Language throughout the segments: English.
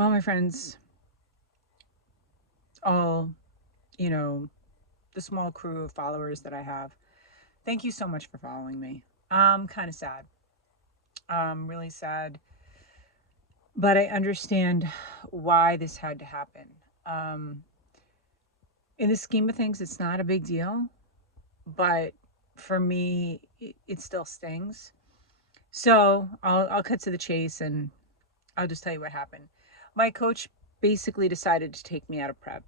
Well, my friends, all, you know, the small crew of followers that I have, thank you so much for following me. I'm kind of sad. I'm really sad, but I understand why this had to happen. Um, in the scheme of things, it's not a big deal, but for me, it still stings. So I'll cut to the chase and I'll just tell you what happened. My coach basically decided to take me out of prep.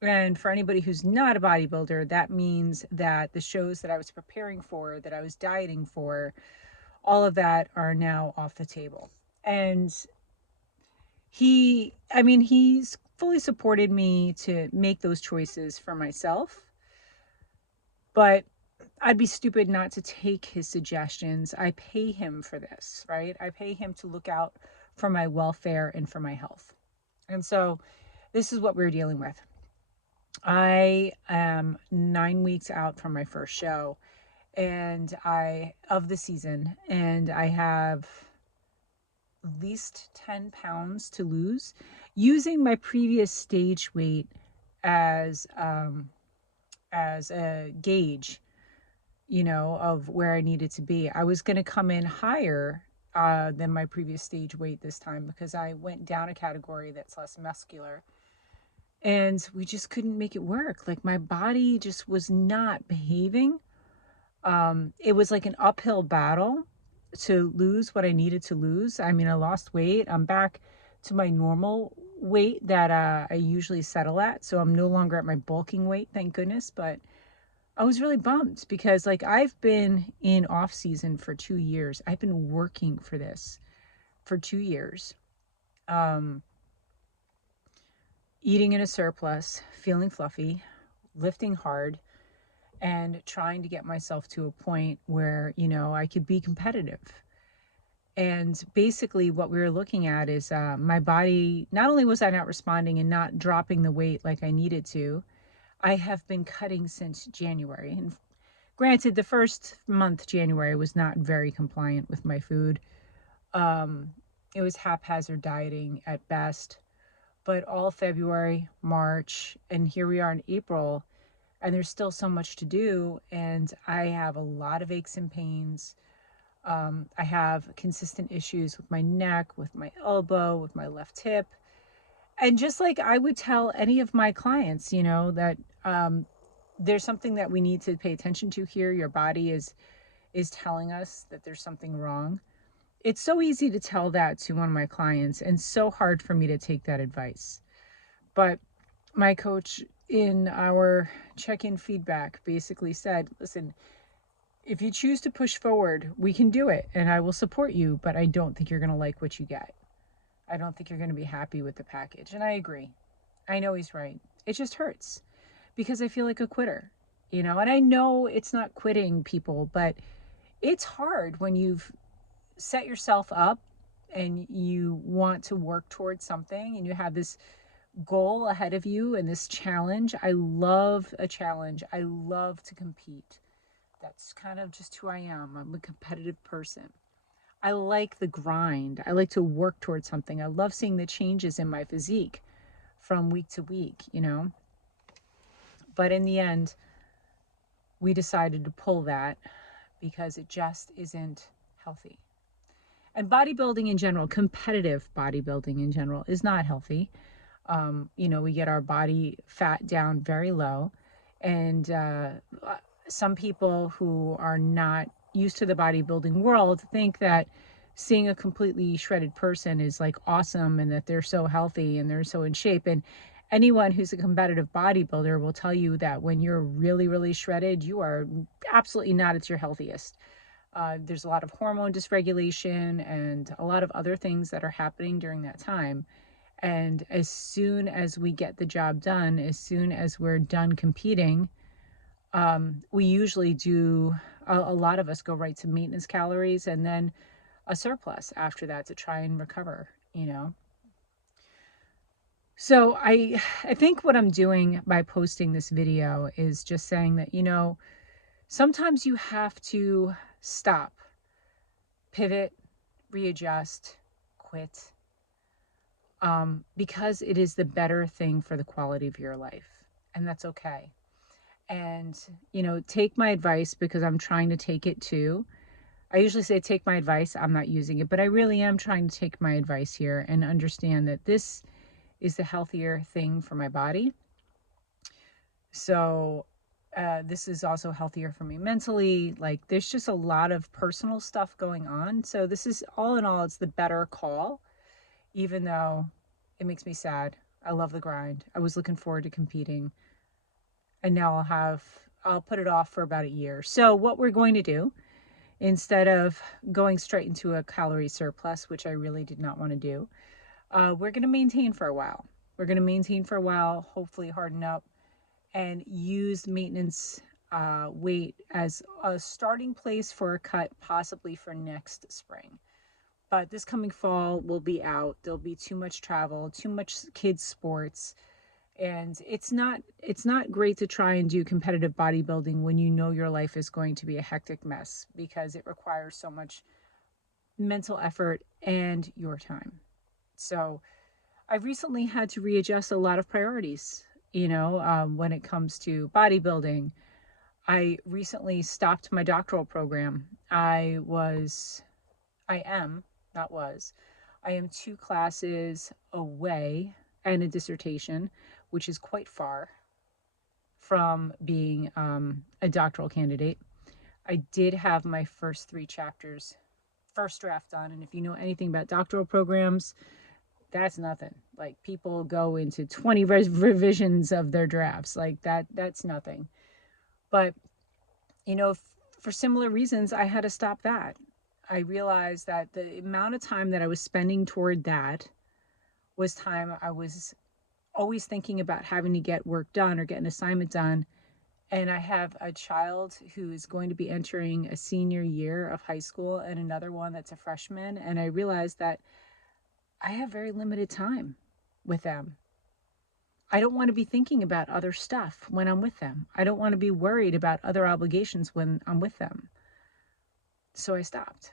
And for anybody who's not a bodybuilder, that means that the shows that I was preparing for, that I was dieting for, all of that are now off the table. And he's fully supported me to make those choices for myself, but I'd be stupid not to take his suggestions. I pay him for this, right? I pay him to look out for my welfare and for my health. And so this is what we're dealing with. I am 9 weeks out from my first show and I of the season, and I have at least 10 pounds to lose using my previous stage weight as as a gauge, of where I needed to be. I was going to come in higher than my previous stage weight this time because I went down a category that's less muscular, and we just couldn't make it work. Like, my body just was not behaving. It was like an uphill battle to lose what I needed to lose. I mean, I lost weight. I'm back to my normal weight that I usually settle at. So I'm no longer at my bulking weight, thank goodness. But I was really bummed because, like, I've been in off season for 2 years. I've been working for this for 2 years. Um, Eating in a surplus, feeling fluffy, lifting hard, and trying to get myself to a point where, I could be competitive. And basically, what we were looking at is my body, not only was I not responding and not dropping the weight like I needed to, I have been cutting since January. And granted, the first month, January, was not very compliant with my food. Um, it was haphazard dieting at best. But all February, March, and here we are in April, and there's still so much to do. And I have a lot of aches and pains. I have consistent issues with my neck, with my elbow, with my left hip. And just like I would tell any of my clients, that there's something that we need to pay attention to here. Your body is telling us that there's something wrong. It's so easy to tell that to one of my clients and so hard for me to take that advice. But my coach in our check-in feedback basically said, listen, if you choose to push forward, we can do it and I will support you, but I don't think you're going to like what you get. I don't think you're going to be happy with the package. And I agree. I know he's right. It just hurts because I feel like a quitter, and I know it's not quitting, people, but it's hard when you've set yourself up and you want to work towards something and you have this goal ahead of you and this challenge. I love a challenge. I love to compete. That's kind of just who I am. I'm a competitive person. I like the grind. I like to work towards something. I love seeing the changes in my physique from week to week. But in the end, we decided to pull that because it just isn't healthy. And bodybuilding in general, competitive bodybuilding in general, is not healthy. We get our body fat down very low. And some people who are not used to the bodybuilding world think that seeing a completely shredded person is like awesome and that they're so healthy and they're so in shape. And anyone who's a competitive bodybuilder will tell you that when you're really, really shredded, you are absolutely not at your healthiest. There's a lot of hormone dysregulation and a lot of other things that are happening during that time. And as soon as we get the job done, as soon as we're done competing, we usually do, a lot of us go right to maintenance calories and then a surplus after that to try and recover. So I think what I'm doing by posting this video is just saying that, sometimes you have to stop, pivot, readjust, quit, because it is the better thing for the quality of your life. And that's okay. And, take my advice, because I'm trying to take it too. I usually say take my advice. I'm not using it, but I really am trying to take my advice here and understand that this is the healthier thing for my body. So, this is also healthier for me mentally. Like, there's just a lot of personal stuff going on. So, this is all in all, it's the better call, even though it makes me sad. I love the grind. I was looking forward to competing, and now I'll put it off for about a year. So, what we're going to do, instead of going straight into a calorie surplus, which I really did not want to do, we're going to maintain for a while. We're going to maintain for a while, hopefully harden up, and use maintenance weight as a starting place for a cut, possibly for next spring. But this coming fall, we'll be out. There'll be too much travel, too much kids' sports. And it's not great to try and do competitive bodybuilding when you know your life is going to be a hectic mess, because it requires so much mental effort and your time. So I recently had to readjust a lot of priorities, when it comes to bodybuilding. I recently stopped my doctoral program. I am, not was, I am 2 classes away and a dissertation, which is quite far from being a doctoral candidate. I did have my first 3 chapters, first draft done. And if you know anything about doctoral programs, that's nothing. Like, people go into 20 revisions of their drafts. Like, that's nothing. But, for similar reasons, I had to stop that. I realized that the amount of time that I was spending toward that was time I was always thinking about having to get work done or get an assignment done. And I have a child who is going to be entering a senior year of high school and another one that's a freshman. And I realized that I have very limited time with them. I don't want to be thinking about other stuff when I'm with them. I don't want to be worried about other obligations when I'm with them. So I stopped.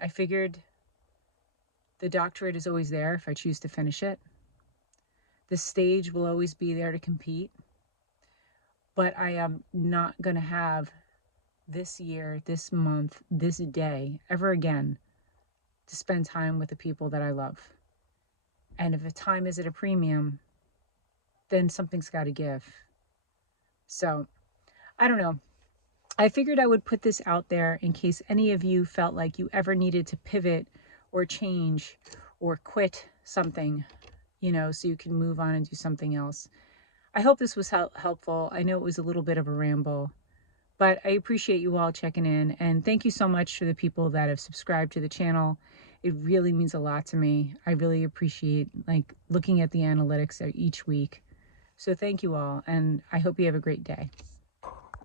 I figured the doctorate is always there if I choose to finish it. The stage will always be there to compete. But I am not going to have this year, this month, this day ever again to spend time with the people that I love. And if the time is at a premium, then something's got to give. So, I don't know. I figured I would put this out there in case any of you felt like you ever needed to pivot or change or quit something, so you can move on and do something else. I hope this was helpful. I know it was a little bit of a ramble, but I appreciate you all checking in. And thank you so much for the people that have subscribed to the channel. It really means a lot to me. I really appreciate looking at the analytics each week. So thank you all, and I hope you have a great day.